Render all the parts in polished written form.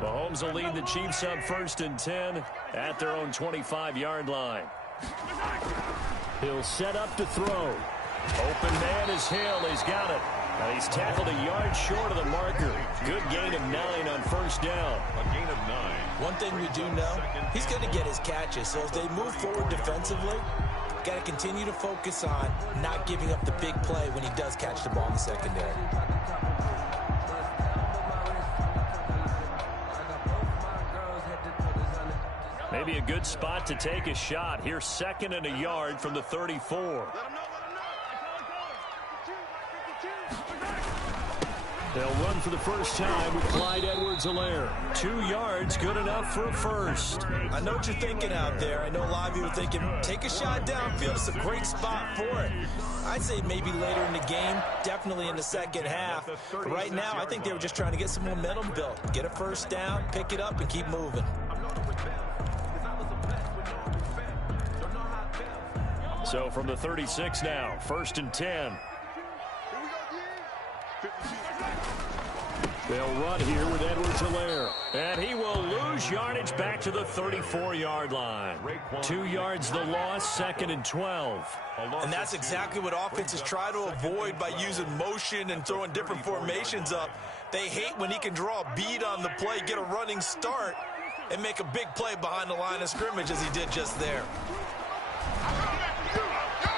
Mahomes will lead the Chiefs up 1st and 10 at their own 25-yard line. He'll set up to throw. Open man is Hill. He's got it. Now he's tackled a yard short of the marker. Good gain of 9 on 1st down. A gain of 9. One thing we do know, he's going to get his catches. So as they move forward defensively, got to continue to focus on not giving up the big play when he does catch the ball in the secondary. Maybe a good spot to take a shot. Here's 2nd and a yard from the 34. They'll run for the first time with Clyde Edwards-Helaire. 2 yards, good enough for a first. I know what you're thinking out there. I know a lot of you are thinking, take a shot downfield. It's a great spot for it. I'd say maybe later in the game, definitely in the second half. But right now, I think they were just trying to get some momentum built. Get a first down, pick it up, and keep moving. So from the 36 now, 1st and 10. They'll run here with Edwards-Helaire. And he will lose yardage back to the 34-yard line. 2 yards the loss, 2nd and 12. And that's exactly what offenses try to avoid by using motion and throwing different formations up. They hate when he can draw a bead on the play, get a running start, and make a big play behind the line of scrimmage as he did just there.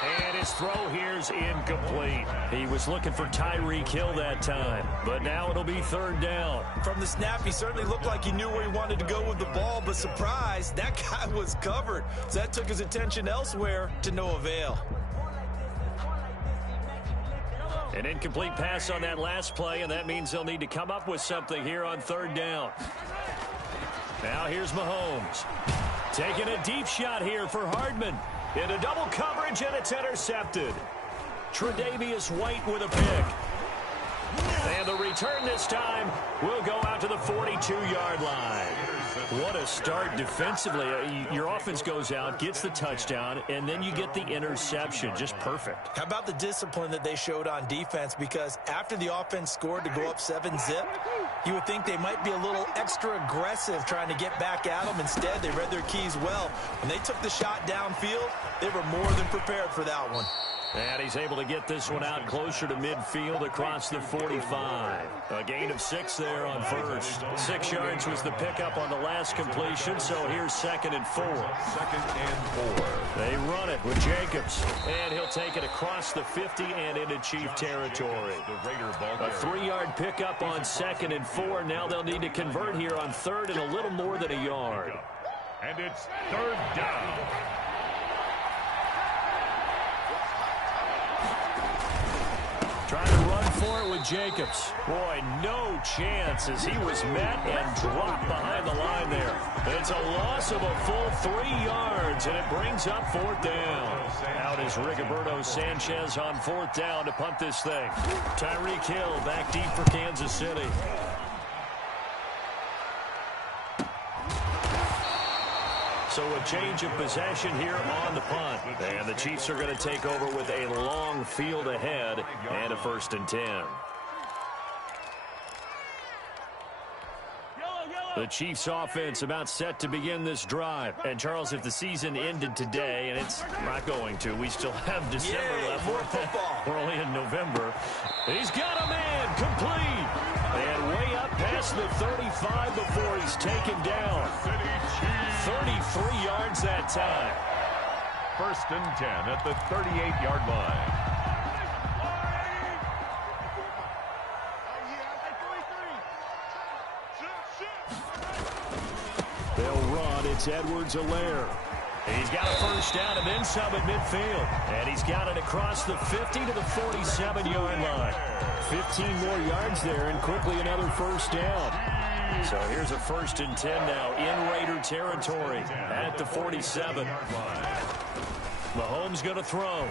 And his throw here's incomplete. He was looking for Tyreek Hill that time, but now it'll be 3rd down. From the snap, he certainly looked like he knew where he wanted to go with the ball, but surprise, that guy was covered. So that took his attention elsewhere to no avail. An incomplete pass on that last play, and that means they'll need to come up with something here on 3rd down. Now here's Mahomes. Taking a deep shot here for Hardman. Into double coverage, and it's intercepted. Tre'Davious White with a pick. And the return this time will go out to the 42-yard line. What a start defensively. Your offense goes out, gets the touchdown, and then you get the interception. Just perfect. How about the discipline that they showed on defense? Because after the offense scored to go up 7-zip, you would think they might be a little extra aggressive trying to get back at them. Instead, they read their keys well. When they took the shot downfield, they were more than prepared for that one. And he's able to get this one out closer to midfield across the 45. A gain of 6 there on 1st. 6 yards was the pickup on the last completion, so here's 2nd and 4. 2nd and 4. They run it with Jacobs, and he'll take it across the 50 and into Chief territory. A 3-yard pickup on 2nd and 4. Now they'll need to convert here on 3rd and a little more than a yard. And it's 3rd down. Trying to run for it with Jacobs. Boy, no chance as he was met and dropped behind the line there. It's a loss of a full 3 yards, and it brings up 4th down. Out is Rigoberto Sanchez on 4th down to punt this thing. Tyreek Hill back deep for Kansas City. So a change of possession here on the punt. And the Chiefs are going to take over with a long field ahead and a 1st and 10. The Chiefs offense about set to begin this drive. And Charles, if the season ended today, and it's not going to, we still have December left. More football. We're only in November. He's got a man complete. And way up past the 35 before he's taken down. 33 yards that time. 1st and 10 at the 38-yard line. They'll run. It's Edwards-Helaire. He's got a first down and then some at midfield. And he's got it across the 50 to the 47-yard line. 15 more yards there and quickly another first down. So here's a 1st and 10 now in Raider territory at the 47. Mahomes going to throw.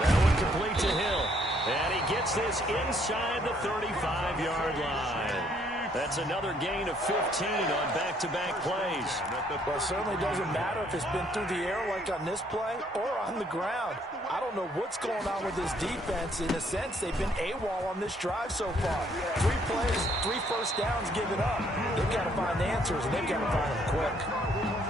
That one complete to Hill. And he gets this inside the 35-yard line. That's another gain of 15 on back-to-back plays. Well, it certainly doesn't matter if it's been through the air like on this play or on the ground. I don't know what's going on with this defense. In a sense, they've been AWOL on this drive so far. 3 plays, 3 first downs given up. They've got to find answers, and they've got to find them quick.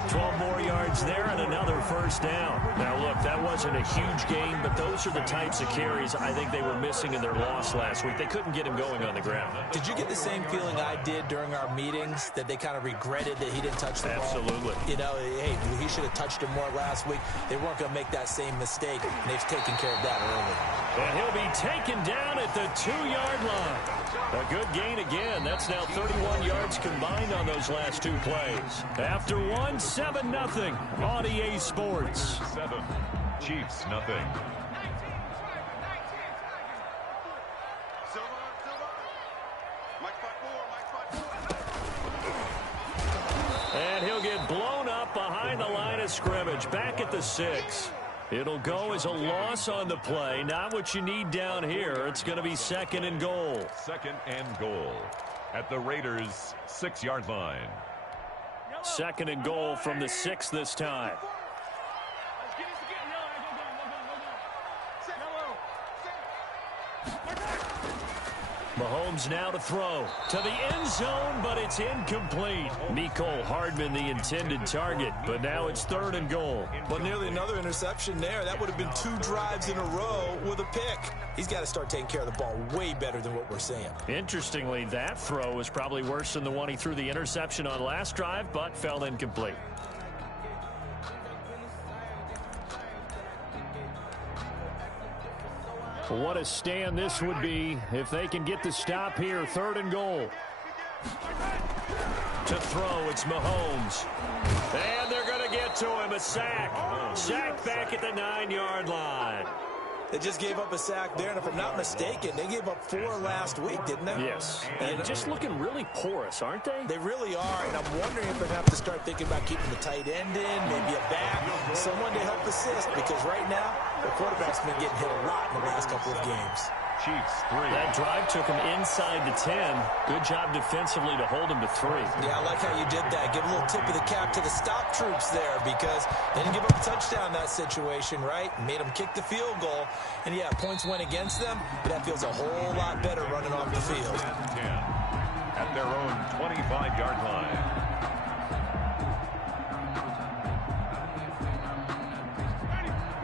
12 more yards there and another first down. Now, look, that wasn't a huge gain, but those are the types of carries I think they were missing in their loss last week. They couldn't get him going on the ground. Did you get the same feeling I did during our meetings, that they kind of regretted that he didn't touch the ball? Absolutely. You know, hey, he should have touched him more last week. They weren't going to make that same mistake, and they've taken care of that early. And he'll be taken down at the 2-yard line. A good gain again. That's now 31 yards combined on those last 2 plays. After one, 7-0 on EA Sports. 7, Chiefs nothing. And he'll get blown up behind the line of scrimmage, back at the 6. It'll go as a loss on the play. Not what you need down here. It's going to be 2nd and goal. 2nd and goal at the Raiders' 6-yard line. 2nd and goal from the 6 this time. Mahomes now to throw to the end zone, but it's incomplete. Mecole Hardman the intended target, but now it's 3rd and goal. Well, nearly another interception there. That would have been 2 drives in a row with a pick. He's got to start taking care of the ball way better than what we're seeing. Interestingly, that throw was probably worse than the one he threw the interception on last drive, but fell incomplete. What a stand this would be if they can get the stop here. 3rd and goal. To throw, it's Mahomes. And they're going to get to him. A sack. Sack back at the 9-yard line. They just gave up a sack there, and if I'm not mistaken, they gave up 4 last week, didn't they? Yes. And just looking really porous, aren't they? They really are, and I'm wondering if they have to start thinking about keeping the tight end in, maybe a back, someone to help assist, because right now, the quarterback's been getting hit a lot in the last couple of games. Chiefs 3. That drive took him inside the 10. Good job defensively to hold him to 3. Yeah, I like how you did that. Give a little tip of the cap to the stop troops there, because they didn't give up a touchdown in that situation, right? Made them kick the field goal. And, yeah, points went against them, but that feels a whole lot better running off the field. 10 at their own 25-yard line.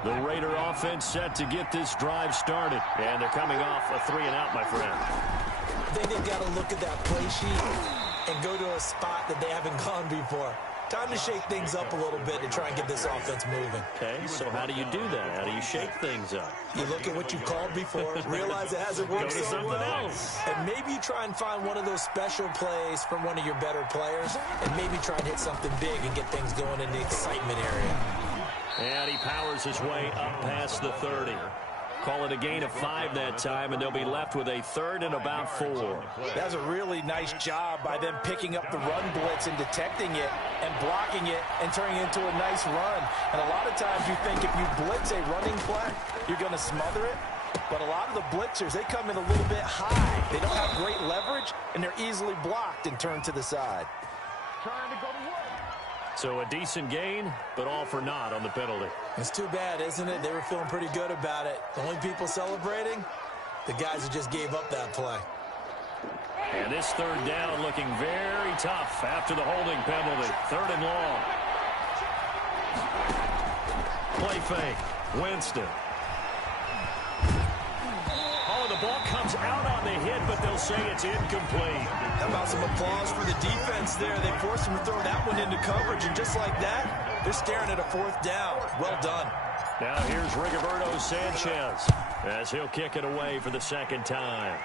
The Raider offense set to get this drive started. And they're coming off a 3-and-out, my friend. I think they've got to look at that play sheet and go to a spot that they haven't gone before. Time to shake things up a little bit to try and get this offense moving. Okay, so how do you do that? How do you shake things up? You look at what you called before, realize it hasn't worked so well, and maybe you try and find one of those special plays from one of your better players, and maybe try and hit something big and get things going in the excitement area. And he powers his way up past the 30. Call it a gain of 5 that time, and they'll be left with a 3rd and about 4. That's a really nice job by them picking up the run blitz and detecting it and blocking it and turning it into a nice run. And a lot of times you think if you blitz a running play, you're going to smother it. But a lot of the blitzers, they come in a little bit high. They don't have great leverage, and they're easily blocked and turned to the side. Trying to go to work. So a decent gain, but all for naught on the penalty. It's too bad, isn't it? They were feeling pretty good about it. The only people celebrating, the guys who just gave up that play. And this 3rd down looking very tough after the holding penalty. 3rd and long. Play fake. Winston. Oh, the ball comes out on the hit, but they'll say it's incomplete. How about some applause for the defense there? They forced him to throw that one into coverage, and just like that, they're staring at a 4th down. Well done. Now here's Rigoberto Sanchez as he'll kick it away for the 2nd time.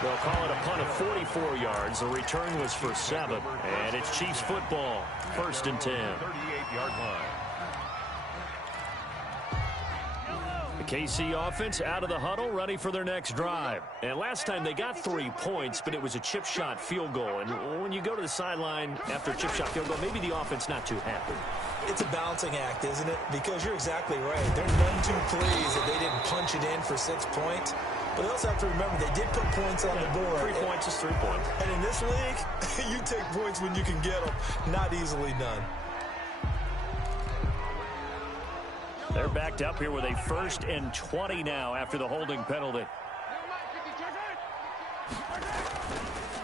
They'll call it a punt of 44 yards. The return was for 7, and it's Chiefs football. 1st and 10. 38-yard line. KC offense out of the huddle, ready for their next drive. And last time they got 3 points, but it was a chip shot field goal. And when you go to the sideline after a chip shot field goal, maybe the offense not too happy. It's a balancing act, isn't it? Because you're exactly right. They're none too pleased that they didn't punch it in for 6 points. But they also have to remember they did put points on the board. 3 points is 3 points. And in this league, you take points when you can get them. Not easily done. They're backed up here with a 1st and 20 now after the holding penalty.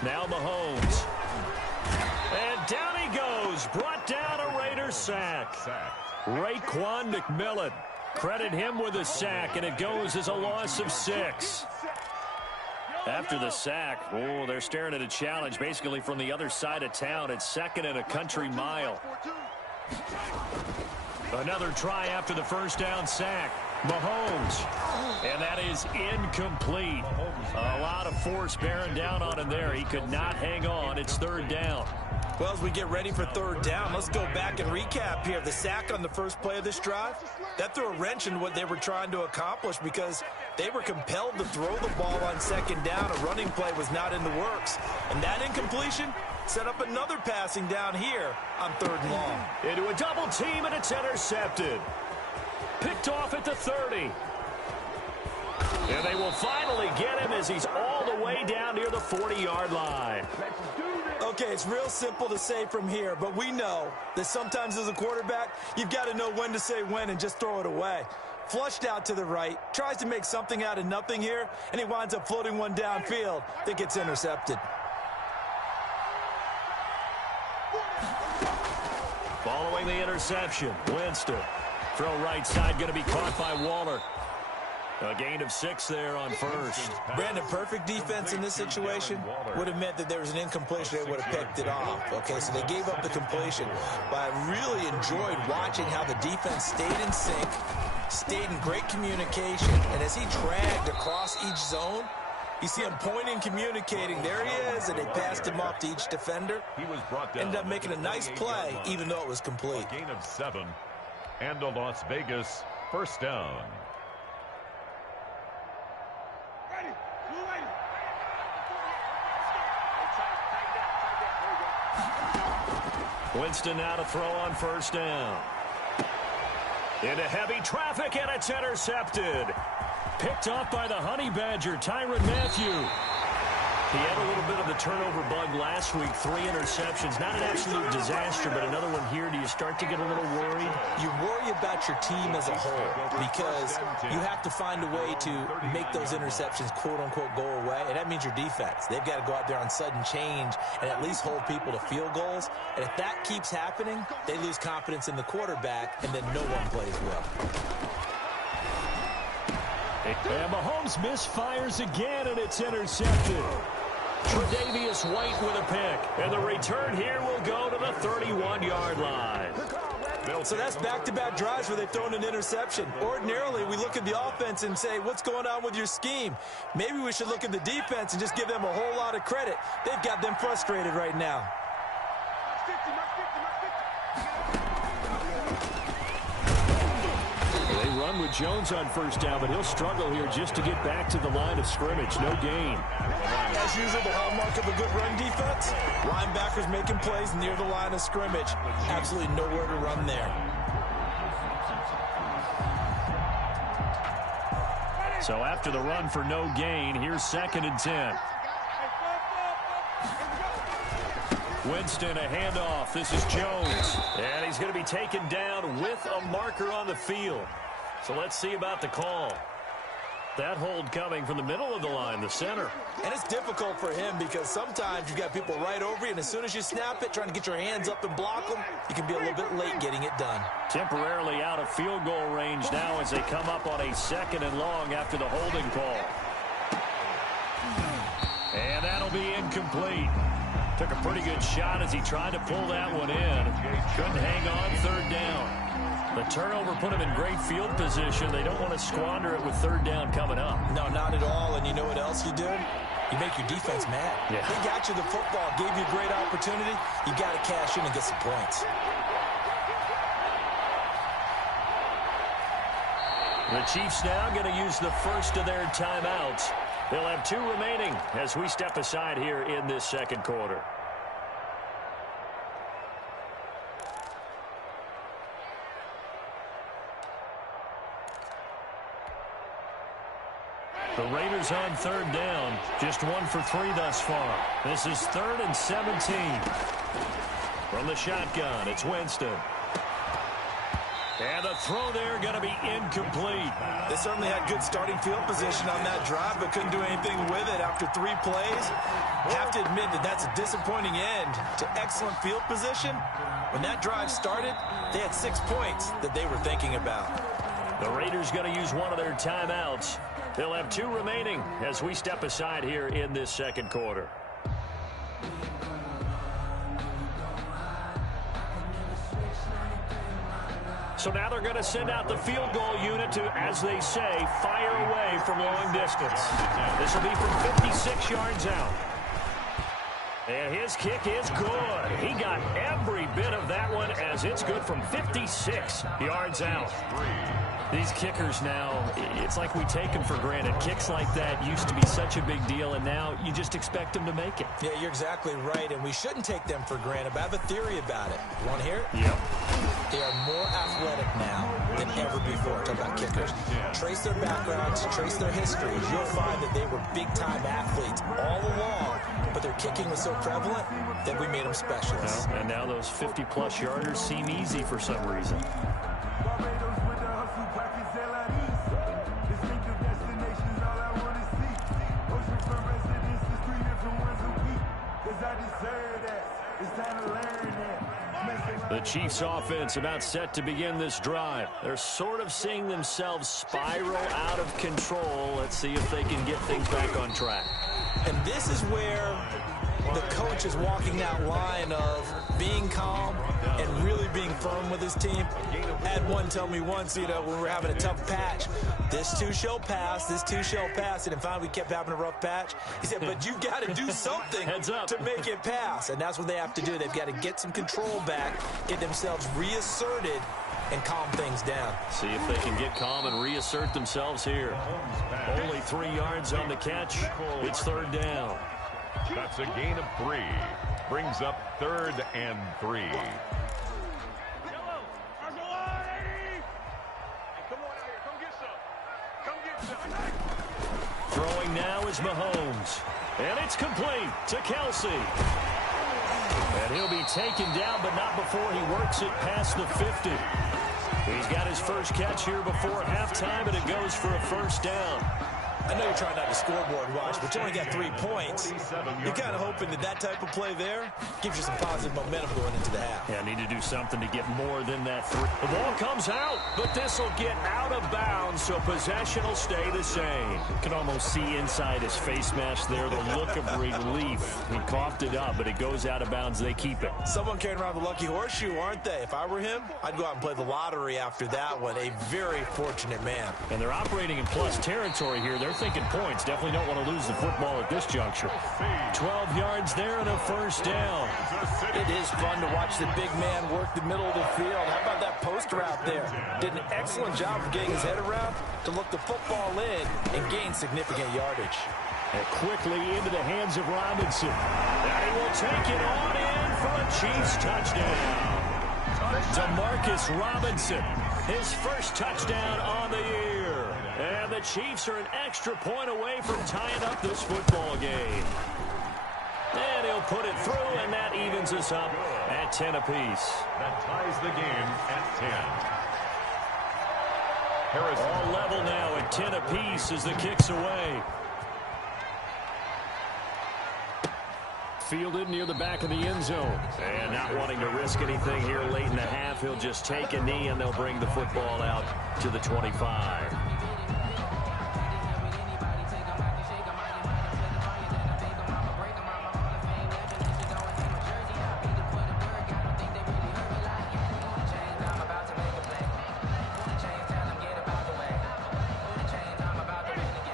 Now Mahomes. And down he goes. Brought down a Raiders sack. Raekwon McMillan. Credit him with a sack, and it goes as a loss of 6. After the sack, they're staring at a challenge basically from the other side of town. It's 2nd and a country mile. Another try after the first down sack. Mahomes. And that is incomplete. A lot of force bearing down on him there. He could not hang on. It's 3rd down. Well, as we get ready for 3rd down, let's go back and recap here. The sack on the first play of this drive, that threw a wrench in what they were trying to accomplish because they were compelled to throw the ball on 2nd down. A running play was not in the works. And that incompletion set up another passing down here on 3rd and long. Into a double team, and it's intercepted. Picked off at the 30. And they will finally get him as he's all the way down near the 40-yard line. Okay, it's real simple to say from here, but we know that sometimes as a quarterback, you've got to know when to say when and just throw it away. Flushed out to the right, tries to make something out of nothing here, and he winds up floating one downfield that gets intercepted. Following the interception, Winston. Throw right side, going to be caught by Waller. A gain of 6 there on 1st. Brandon, perfect defense in this situation would have meant that there was an incompletion. They would have picked it off. Okay, so they gave up the completion. But I really enjoyed watching how the defense stayed in sync, stayed in great communication, and as he dragged across each zone, you see him pointing, communicating. There he is, and they passed him off to each defender. He was brought down. Ended up making a nice play, even though it was complete. A gain of 7, and a Las Vegas 1st down. Winston now to throw on 1st down. Into heavy traffic, and it's intercepted. Picked off by the Honey Badger, Tyrann Mathieu. He had a little bit of the turnover bug last week, 3 interceptions. Not an absolute disaster, but another one here. Do you start to get a little worried? You worry about your team as a whole because you have to find a way to make those interceptions, quote-unquote, go away, and that means your defense. They've got to go out there on sudden change and at least hold people to field goals. And if that keeps happening, they lose confidence in the quarterback, and then no one plays well. And Mahomes misfires again, and it's intercepted. Tre'Davious White with a pick. And the return here will go to the 31-yard line. So that's back-to-back drives where they've thrown an interception. Ordinarily, we look at the offense and say, what's going on with your scheme? Maybe we should look at the defense and just give them a whole lot of credit. They've got them frustrated right now. Run with Jones on 1st down, but he'll struggle here just to get back to the line of scrimmage. No gain. As usual, the hallmark of a good run defense, linebackers making plays near the line of scrimmage. Absolutely nowhere to run there. So after the run for no gain, here's 2nd and 10. Winston, a handoff. This is Jones. And he's going to be taken down with a marker on the field. So let's see about the call. That hold coming from the middle of the line, the center. And it's difficult for him because sometimes you've got people right over you, and as soon as you snap it, trying to get your hands up and block them, you can be a little bit late getting it done. Temporarily out of field goal range now as they come up on a 2nd and long after the holding call. And that'll be incomplete. Took a pretty good shot as he tried to pull that one in. Couldn't hang on 3rd down. The turnover put him in great field position. They don't want to squander it with 3rd down coming up. No, not at all. And you know what else you do? You make your defense mad. Yeah. They got you the football, gave you a great opportunity. You got to cash in and get some points. The Chiefs now going to use the first of their timeouts. They'll have 2 remaining as we step aside here in this second quarter. The Raiders on third down. Just 1 for 3 thus far. This is 3rd and 17. From the shotgun, it's Winston. And the throw there going to be incomplete. They certainly had good starting field position on that drive, but couldn't do anything with it after 3 plays. Have to admit that that's a disappointing end to excellent field position. When that drive started, they had 6 points that they were thinking about. The Raiders going to use one of their timeouts. They'll have 2 remaining as we step aside here in this second quarter. So now they're going to send out the field goal unit to, as they say, fire away from long distance. This will be from 56 yards out. And his kick is good. He got every bit of that one as it's good from 56 yards out. These kickers now, it's like we take them for granted. Kicks like that used to be such a big deal, and now you just expect them to make it. Yeah, you're exactly right, and we shouldn't take them for granted, but I have a theory about it. You want to hear it? Yep. They are more athletic now than ever before. Talk about kickers. Trace their backgrounds, trace their histories. You'll find that they were big-time athletes all along, but their kicking was so prevalent that we made them specialists. Well, and now those 50-plus yarders seem easy for some reason. The Chiefs offense about set to begin this drive. They're sort of seeing themselves spiral out of control. Let's see if they can get things back on track. And this is where the coach is walking that line of being calm and really being firm with his team. I had one tell me once, when we were having a tough patch, this too shall pass, this too shall pass. And finally we kept having a rough patch. He said, but you've got to do something to make it pass. And that's what they have to do. They've got to get some control back, get themselves reasserted, and calm things down. See if they can get calm and reassert themselves here. Only 3 yards on the catch. It's 3rd down. That's a gain of 3. Brings up 3rd and 3. Throwing now is Mahomes. And it's complete to Kelsey. And he'll be taken down, but not before he works it past the 50. He's got his first catch here before halftime, and it goes for a 1st down. I know you're trying not to scoreboard watch, but you only got 3 points. You're kind of hoping that type of play there gives you some positive momentum going into the half. Yeah, need to do something to get more than that 3. The ball comes out, but this will get out of bounds, so possession will stay the same. You can almost see inside his face mask there the look of relief. He coughed it up, but it goes out of bounds. They keep it. Someone carrying around the lucky horseshoe, aren't they? If I were him, I'd go out and play the lottery after that one. A very fortunate man. And they're operating in plus territory here. They're thinking points. Definitely don't want to lose the football at this juncture. 12 yards there and a 1st down. It is fun to watch the big man work the middle of the field. How about that post route there? Did an excellent job of getting his head around to look the football in and gain significant yardage. And quickly into the hands of Robinson. And he will take it on in for a Chiefs touchdown. Demarcus Robinson, his first touchdown on the year. And the Chiefs are an extra point away from tying up this football game. And he'll put it through, and that evens us up at 10 apiece. That ties the game at 10. Harrison. All level now at 10 apiece as the kick's away. Fielded near the back of the end zone. And not wanting to risk anything here late in the half, he'll just take a knee, and they'll bring the football out to the 25.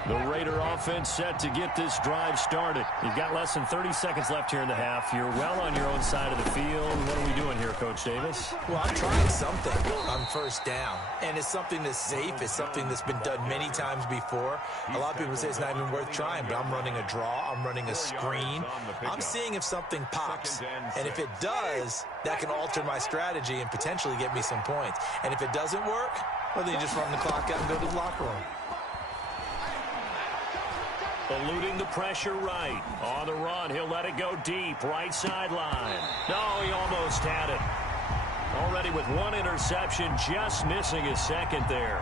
The Raider offense set to get this drive started. You've got less than 30 seconds left here in the half. You're well on your own side of the field. What are we doing here, Coach Davis? Well, I'm trying something on first down, and it's something that's safe. It's something that's been done many times before. A lot of people say it's not even worth trying, but I'm running a draw. I'm running a screen. I'm seeing if something pops, and if it does, that can alter my strategy and potentially get me some points. And if it doesn't work, well, then you just run the clock out and go to the locker room. Eluding the pressure right. On the run, he'll let it go deep. Right sideline. No, he almost had it. Already with one interception, just missing his second there.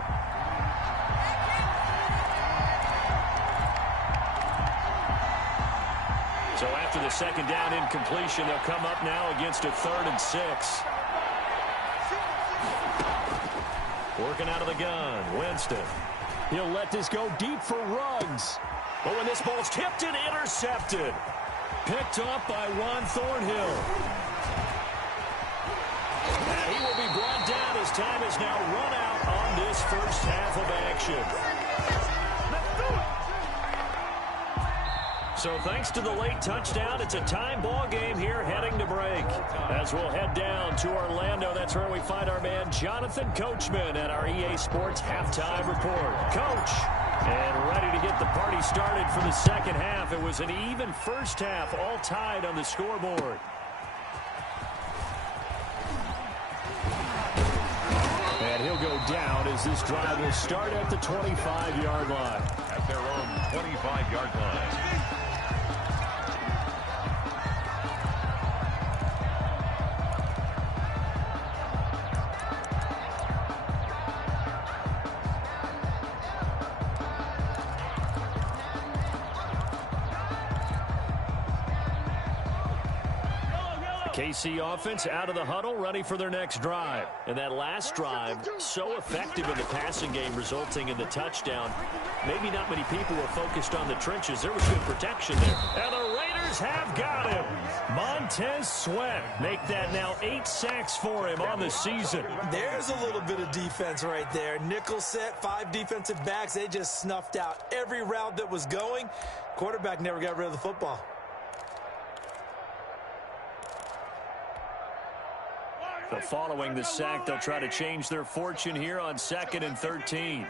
So after the second down incompletion, they'll come up now against a 3rd and 6. Working out of the gun, Winston. He'll let this go deep for Ruggs. But when this ball's tipped and intercepted. Picked up by Juan Thornhill. And he will be brought down as time is now run out on this first half of action. So thanks to the late touchdown, it's a time ball game here heading to break. As we'll head down to Orlando, that's where we find our man Jonathan Coachman at our EA Sports Halftime Report. Coach, and ready to get the party started for the second half. It was an even first half, all tied on the scoreboard. And he'll go down as this drive will start at the 25-yard line. At their own 25-yard line. KC offense out of the huddle, ready for their next drive. And that last drive, so effective in the passing game, resulting in the touchdown. Maybe not many people were focused on the trenches. There was good protection there. And the Raiders have got him. Montez Sweat make that now 8 sacks for him on the season. There's a little bit of defense right there. Nickel set, 5 defensive backs. They just snuffed out every route that was going. Quarterback never got rid of the football. But following the sack, they'll try to change their fortune here on 2nd and 13.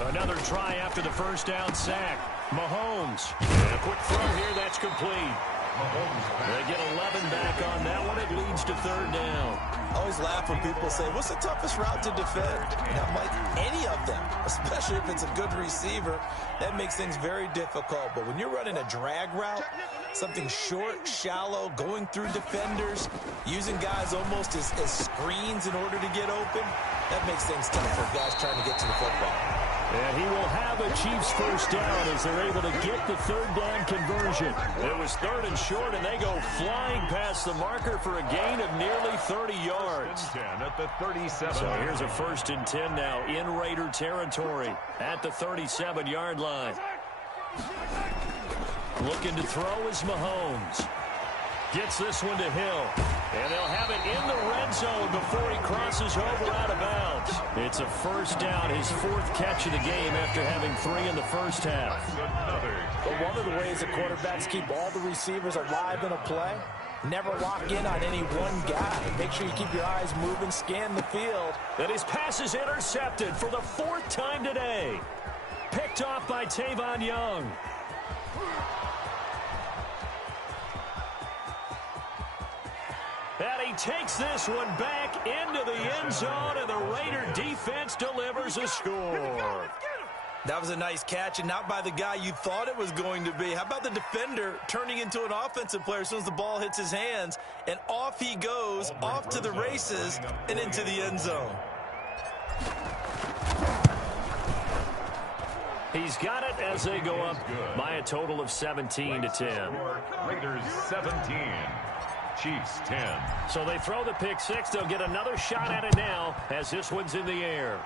Another try after the first down sack. Mahomes. And a quick throw here, that's complete. They get 11 back on that one. It leads to 3rd down. I always laugh when people say, what's the toughest route to defend? And I'm like, any of them, especially if it's a good receiver. That makes things very difficult. But when you're running a drag route, something short, shallow, going through defenders, using guys almost as screens in order to get open, that makes things tough for guys trying to get to the football. And he will have a Chiefs first down as they're able to get the 3rd down conversion. It was 3rd and short, and they go flying past the marker for a gain of nearly 30 yards. 10 at the 37. So here's a 1st and 10 now in Raider territory at the 37-yard line. Looking to throw is Mahomes. Gets this one to Hill. And they'll have it in the red zone before he crosses over out of bounds. It's a 1st down, his 4th catch of the game after having 3 in the first half. But one of the ways that quarterbacks keep all the receivers alive in a play, never lock in on any one guy. Make sure you keep your eyes moving, scan the field. And his pass is intercepted for the 4th time today. Picked off by Tavon Young. And he takes this one back into the end zone, and the Raider defense delivers a score. That was a nice catch, and not by the guy you thought it was going to be. How about the defender turning into an offensive player as soon as the ball hits his hands, and off he goes, off to the races, and into the end zone. He's got it as they go up by a total of 17-10. Raiders 17. Chiefs 10. So they throw the pick six. They'll get another shot at it now as this one's in the air.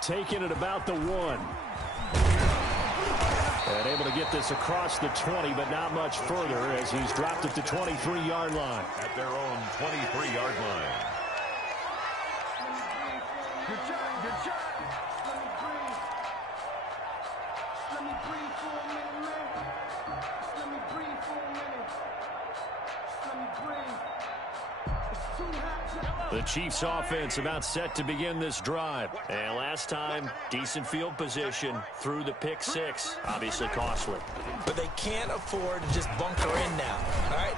Taking it about the 1. And able to get this across the 20, but not much further as he's dropped it to 23-yard line. At their own 23-yard line. Good shot, good shot. Let me breathe. Let me breathe for a minute, man. Let me breathe for a minute. Let me breathe. It's too hot. The Chiefs offense about set to begin this drive. And last time, decent field position through the pick six. Obviously costly. But they can't afford to just bunker in now. All right,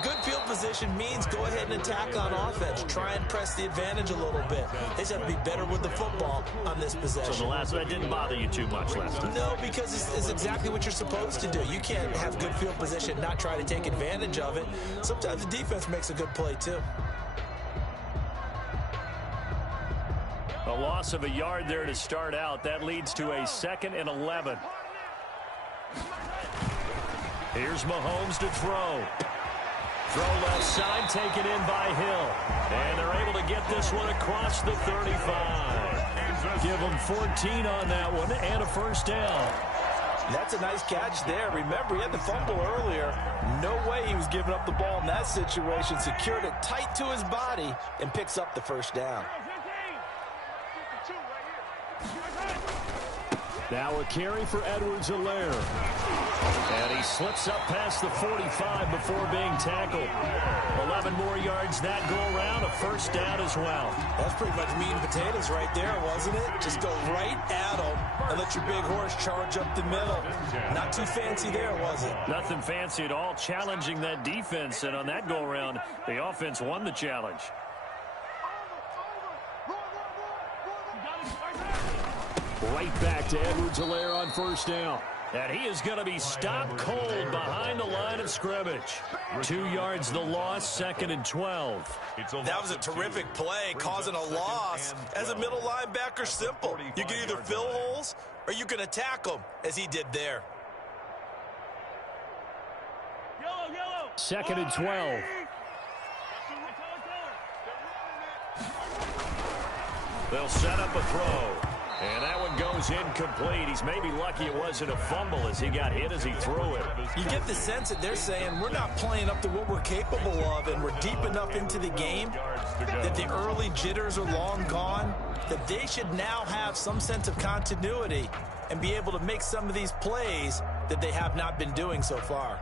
good field position means go ahead and attack on offense. Try and press the advantage a little bit. They just have to be better with the football on this possession. So the last one didn't bother you too much last time? No, because it's exactly what you're supposed to do. You can't have good field position, not try to take advantage of it. Sometimes the defense makes a good play too. A loss of a yard there to start out. That leads to a 2nd and 11. Here's Mahomes to throw. Throw left side, taken in by Hill. And they're able to get this one across the 35. Give them 14 on that one and a first down. That's a nice catch there. Remember, he had the fumble earlier. No way he was giving up the ball in that situation. Secured it tight to his body and picks up the first down. Now a carry for Edwards-Helaire. And he slips up past the 45 before being tackled. 11 more yards that go around, a first down as well. That's pretty much meat and potatoes right there, wasn't it? Just go right at him and let your big horse charge up the middle. Not too fancy there, was it? Nothing fancy at all, challenging that defense. And on that go-around, the offense won the challenge. Right back to Edwards-Helaire on first down. And he is going to be stopped cold behind the line of scrimmage. 2 yards the loss, 2nd and 12. That was a terrific play, causing a loss. As a middle linebacker, simple. You can either fill holes or you can attack them, as he did there. 2nd and 12. They'll set up a throw. And that one goes incomplete. He's maybe lucky it wasn't a fumble as he got hit as he threw it. You get the sense that they're saying we're not playing up to what we're capable of, and we're deep enough into the game that the early jitters are long gone, that they should now have some sense of continuity and be able to make some of these plays that they have not been doing so far.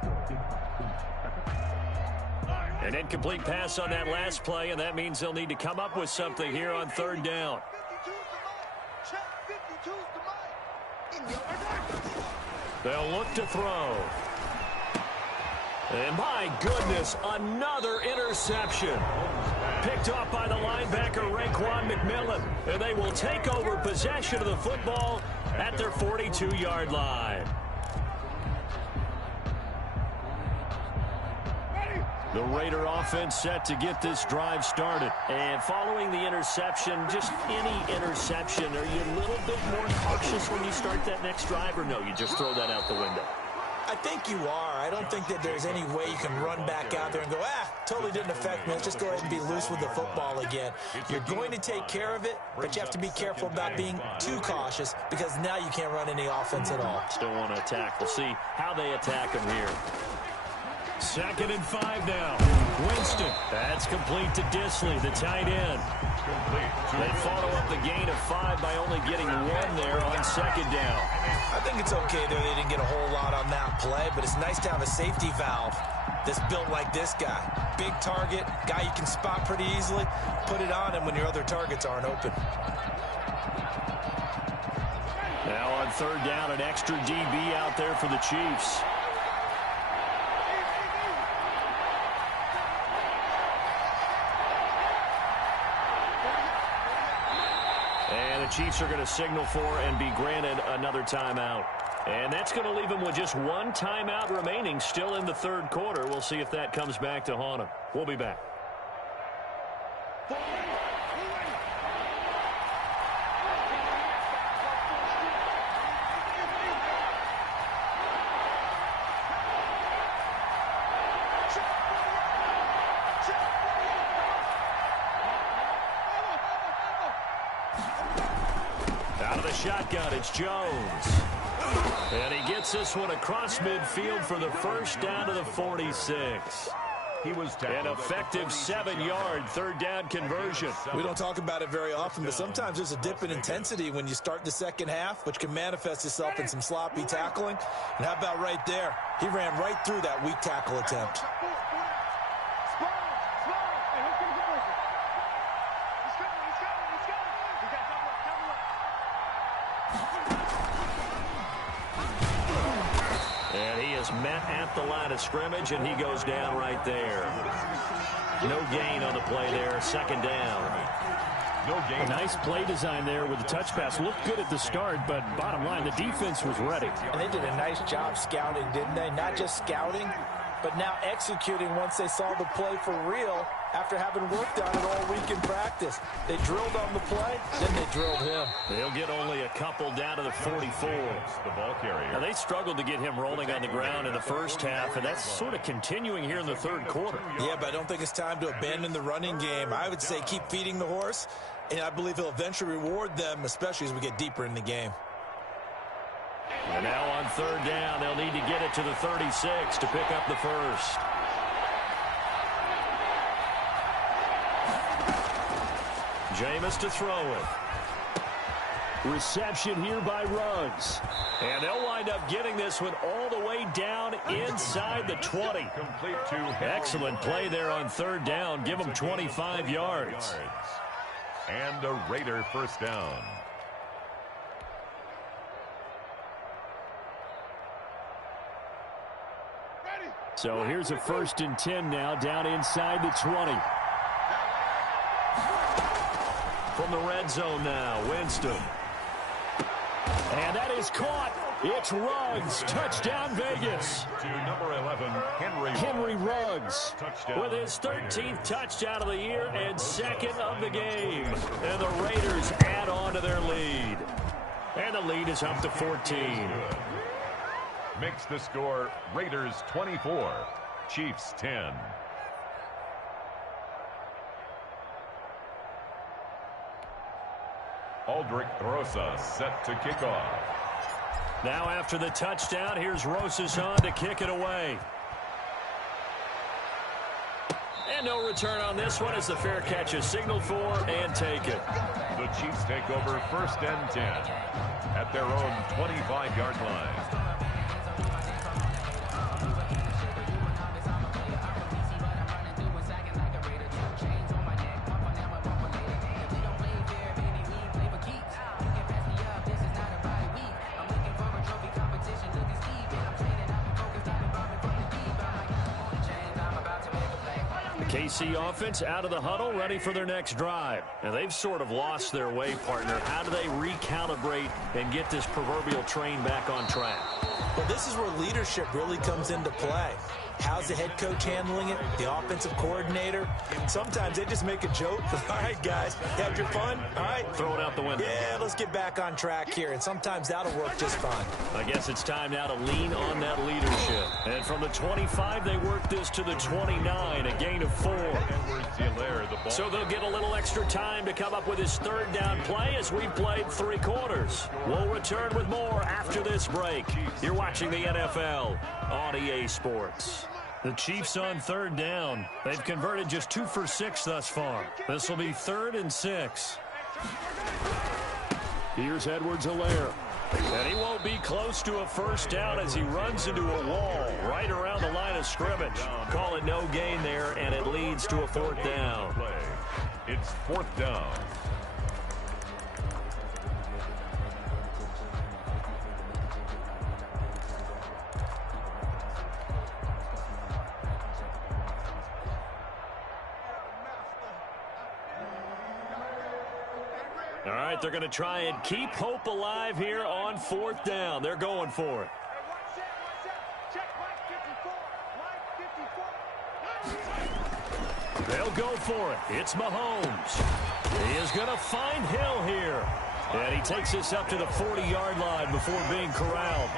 An incomplete pass on that last play, and that means they'll need to come up with something here on 3rd down. They'll look to throw. And my goodness, another interception. Picked off by the linebacker, Raekwon McMillan. And they will take over possession of the football at their 42-yard line. The Raider offense set to get this drive started. And following the interception, just any interception, are you a little bit more cautious when you start that next drive, or no, you just throw that out the window? I think you are. I don't think that there's any way you can run back out there and go, totally didn't affect me. Let's just go ahead and be loose with the football again. You're going to take care of it, but you have to be careful about being too cautious because now you can't run any offense at all. Still want to attack. We'll see how they attack him here. 2nd and 5 now. Winston. That's complete to Disley, the tight end. They follow up the gain of 5 by only getting 1 there on 2nd down. I think it's okay there. They didn't get a whole lot on that play, but it's nice to have a safety valve that's built like this guy. Big target, guy you can spot pretty easily. Put it on him when your other targets aren't open. Now on 3rd down, an extra DB out there for the Chiefs. And the Chiefs are going to signal for and be granted another timeout. And that's going to leave them with just 1 timeout remaining still in the 3rd quarter. We'll see if that comes back to haunt them. We'll be back. Out of the shotgun, it's Jones. And he gets this one across midfield for the first down to the 46. He was An effective 7-yard third down conversion. We don't talk about it very often, but sometimes there's a dip in intensity when you start the second half, which can manifest itself in some sloppy tackling. And how about right there? He ran right through that weak tackle attempt. And he is met at the line of scrimmage, and he goes down right there. No gain on the play there, second down. No gain. A nice play design there with the touch pass. Looked good at the start, but bottom line, the defense was ready. And they did a nice job scouting, didn't they? Not just scouting, but now executing once they saw the play for real after having worked on it all week in practice. They drilled on the play, then they drilled him. They'll get only a couple down to the 44. The ball carrier. Now, they struggled to get him rolling on the ground in the first half, and that's sort of continuing here in the third quarter. Yeah, but I don't think it's time to abandon the running game. I would say keep feeding the horse, and I believe he'll eventually reward them, especially as we get deeper in the game. And now on third down, they'll need to get it to the 36 to pick up the first. Jameis to throw it. Reception here by Ruggs. And they'll wind up getting this one all the way down inside the 20. Complete to Excellent play there on third down. Give them 25 yards. And a Raider first down. So here's a 1st and 10 now, down inside the 20. From the red zone now, Winston. And that is caught. It's Ruggs. Touchdown, Vegas. To number 11, Henry Ruggs. Touchdown. With his 13th touchdown of the year and second of the game. And the Raiders add on to their lead. And the lead is up to 14. Makes the score Raiders 24, Chiefs 10. Aldrick Rosa set to kick off. Now after the touchdown, here's Rosas on to kick it away. And no return on this one as the fair catch is signaled for and taken. The Chiefs take over 1st and 10 at their own 25-yard line. KC offense out of the huddle, ready for their next drive. And they've sort of lost their way, partner. How do they recalibrate and get this proverbial train back on track? Well, this is where leadership really comes into play. How's the head coach handling it? The offensive coordinator? Sometimes they just make a joke. All right, guys, you had your fun? All right. Throw it out the window. Yeah, let's get back on track here. And sometimes that'll work just fine. I guess it's time now to lean on that leadership. And from the 25, they work this to the 29, a gain of 4. So they'll get a little extra time to come up with his third down play as we played 3 quarters. We'll return with more after this break. You're watching the NFL on EA Sports. The Chiefs on third down. They've converted just 2 for 6 thus far. This will be 3rd and 6. Here's Edwards-Helaire. And he won't be close to a first down as he runs into a wall right around the line of scrimmage. Call it no gain there, and it leads to a 4th down. It's 4th down. All right, they're going to try and keep hope alive here on 4th down. They're going for it. They'll go for it. It's Mahomes. He is going to find Hill here. And he takes this up to the 40-yard line before being corralled.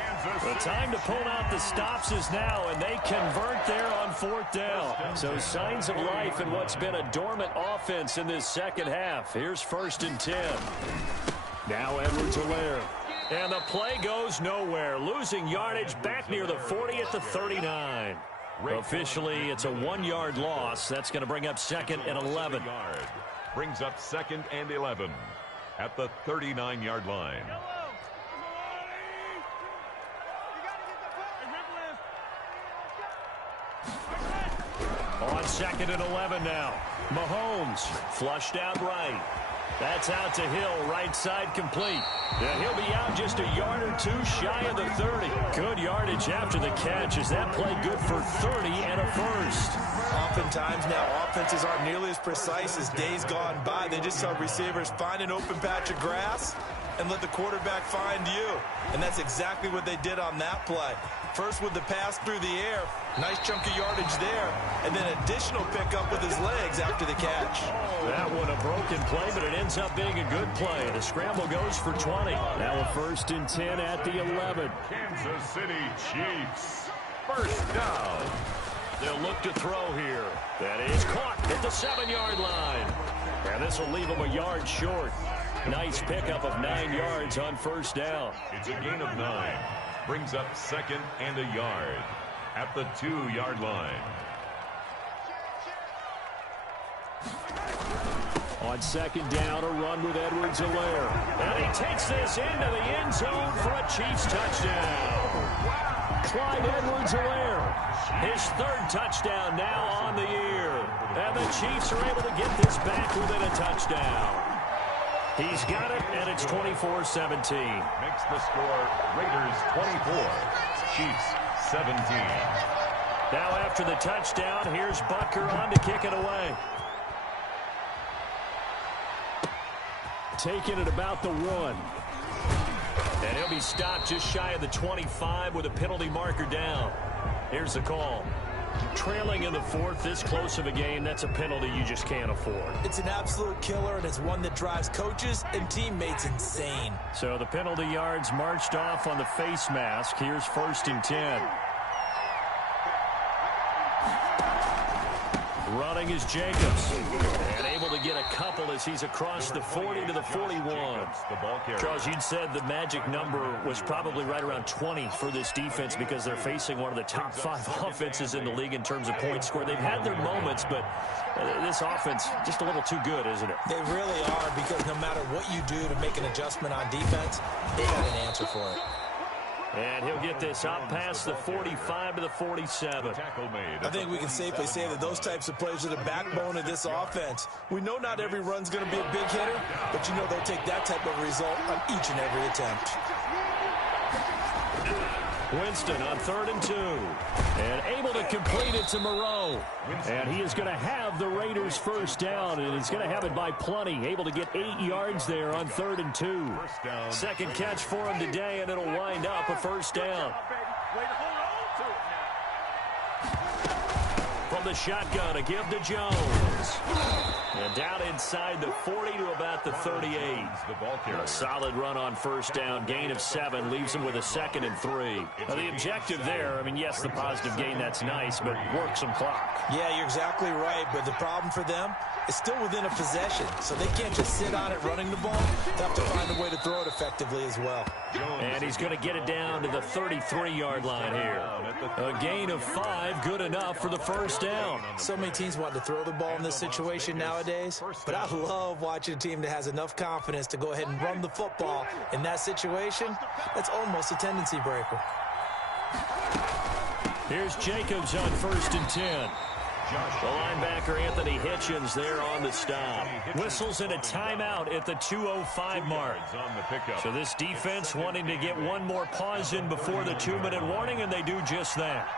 The time to pull out the stops is now, and they convert there on 4th down. So signs of life in what's been a dormant offense in this second half. Here's 1st and 10. Now Edwards-Helaire. And the play goes nowhere. Losing yardage back near the 40 at the 39. Officially, it's a 1-yard loss. That's going to bring up 2nd and 11. Brings up 2nd and 11 at the 39-yard line. On 2nd and 11 now. Mahomes flushed out right. That's out to Hill, right side complete. And he'll be out just a yard or two shy of the 30. Good yardage after the catch. Is that play good for 30 and a first? Oftentimes now, offenses aren't nearly as precise as days gone by. They just tell receivers, find an open patch of grass and let the quarterback find you. And that's exactly what they did on that play. First with the pass through the air, nice chunk of yardage there, and then additional pickup with his legs after the catch. That one a broken play, but it ends up being a good play. The scramble goes for 20. Now a 1st and 10 at the 11. Kansas City Chiefs. First down. They'll look to throw here. That is caught at the 7-yard line. And this will leave them a yard short. Nice pickup of 9 yards on 1st down. It's a gain of 9. Brings up 2nd and a yard at the 2-yard line. On 2nd down, a run with Edwards-Helaire. And he takes this into the end zone for a Chiefs touchdown. Clyde Edwards-Helaire. His 3rd touchdown now on the year. And the Chiefs are able to get this back within a touchdown. He's got it, and it's 24-17. Makes the score Raiders 24, Chiefs 17. Now after the touchdown, here's Butker on to kick it away. Taking it about the 1. And he'll be stopped just shy of the 25 with a penalty marker down. Here's the call. Trailing in the 4th, this close of a game, that's a penalty you just can't afford. It's an absolute killer, and it's one that drives coaches and teammates insane. So the penalty yards marched off on the face mask. Here's 1st and 10. Running is Jacobs. And able to get a couple as he's across the 40 to the 41. Charles, you'd said the magic number was probably right around 20 for this defense because they're facing one of the top 5 offenses in the league in terms of points scored. They've had their moments, but this offense just a little too good, isn't it? They really are, because no matter what you do to make an adjustment on defense, they got an answer for it. And he'll get this up past the 45 to the 47. I think we can safely say that those types of plays are the backbone of this offense. We know not every run's going to be a big hitter, but you know they'll take that type of result on each and every attempt. Winston on 3rd and 2. And able to complete it to Moreau. And he is going to have the Raiders' 1st down, and he's going to have it by plenty. Able to get 8 yards there on 3rd and 2. 2nd catch for him today, and it'll wind up a 1st down. From the shotgun, a give to Jones. And down inside the 40 to about the 38. A solid run on 1st down. Gain of 7 leaves him with a 2nd and 3. Now, the objective there, I mean, yes, the positive gain, that's nice, but work some clock. Yeah, you're exactly right, but the problem for them is still within a possession, so they can't just sit on it running the ball. They have to find a way to throw it effectively as well. And he's going to get it down to the 33-yard line here. A gain of 5, good enough for the 1st down. So many teams want to throw the ball in this situation nowadays, but I love watching a team that has enough confidence to go ahead and run the football. In that situation, that's almost a tendency breaker. Here's Jacobs on 1st and 10. The linebacker Anthony Hitchens there on the stop. Whistles in a timeout at the 2:05 mark. So this defense wanting to get one more pause in before the 2-minute warning, and they do just that.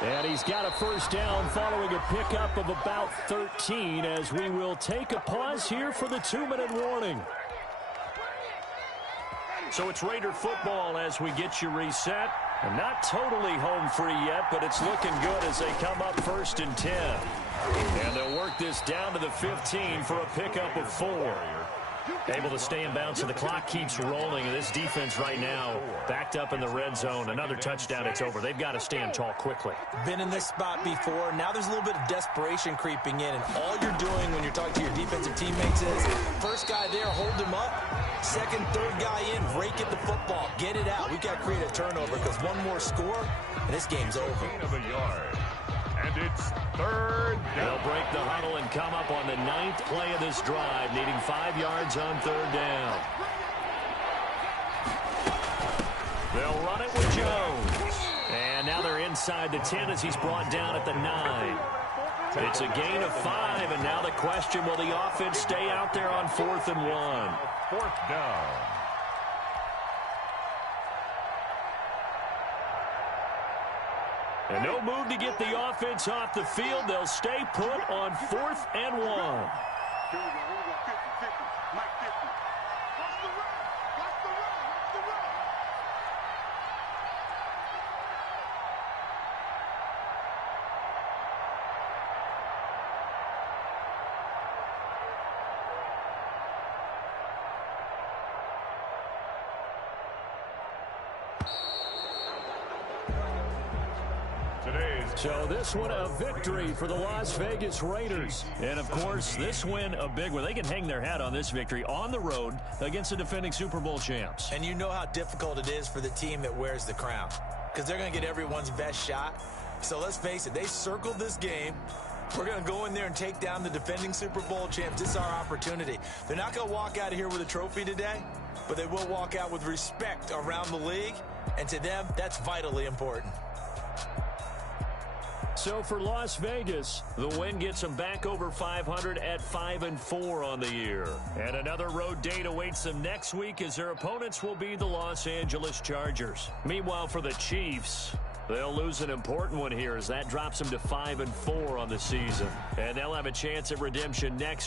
And he's got a 1st down following a pickup of about 13 as we will take a pause here for the 2-minute warning. So it's Raider football as we get you reset. And not totally home free yet, but it's looking good as they come up 1st and 10. And they'll work this down to the 15 for a pickup of 4. Able to stay in bounds, so the clock keeps rolling. And this defense right now backed up in the red zone. Another touchdown, it's over. They've got to stand tall quickly. Been in this spot before. Now there's a little bit of desperation creeping in. And all you're doing when you're talking to your defensive teammates is, first guy there, hold him up. Second, third guy in, rake at the football. Get it out. We've got to create a turnover because one more score, and this game's over. Of a yard. And it's third down. They'll break the huddle and come up on the 9th play of this drive, needing 5 yards on third down. They'll run it with Jones. And now they're inside the 10 as he's brought down at the 9. It's a gain of 5, and now the question, will the offense stay out there on 4th and 1? Fourth down. And no move to get the offense off the field. They'll stay put on 4th and 1. Here we go. 50-50. Mike 50. Watch the run. Watch the run. Watch the run. So this one a victory for the Las Vegas Raiders. And, of course, this win a big one. They can hang their hat on this victory on the road against the defending Super Bowl champs. And you know how difficult it is for the team that wears the crown because they're going to get everyone's best shot. So let's face it, they circled this game. We're going to go in there and take down the defending Super Bowl champs. This is our opportunity. They're not going to walk out of here with a trophy today, but they will walk out with respect around the league. And to them, that's vitally important. So for Las Vegas, the win gets them back over 500 at 5-4 on the year. And another road date awaits them next week as their opponents will be the Los Angeles Chargers. Meanwhile, for the Chiefs, they'll lose an important one here as that drops them to 5-4 on the season. And they'll have a chance at redemption next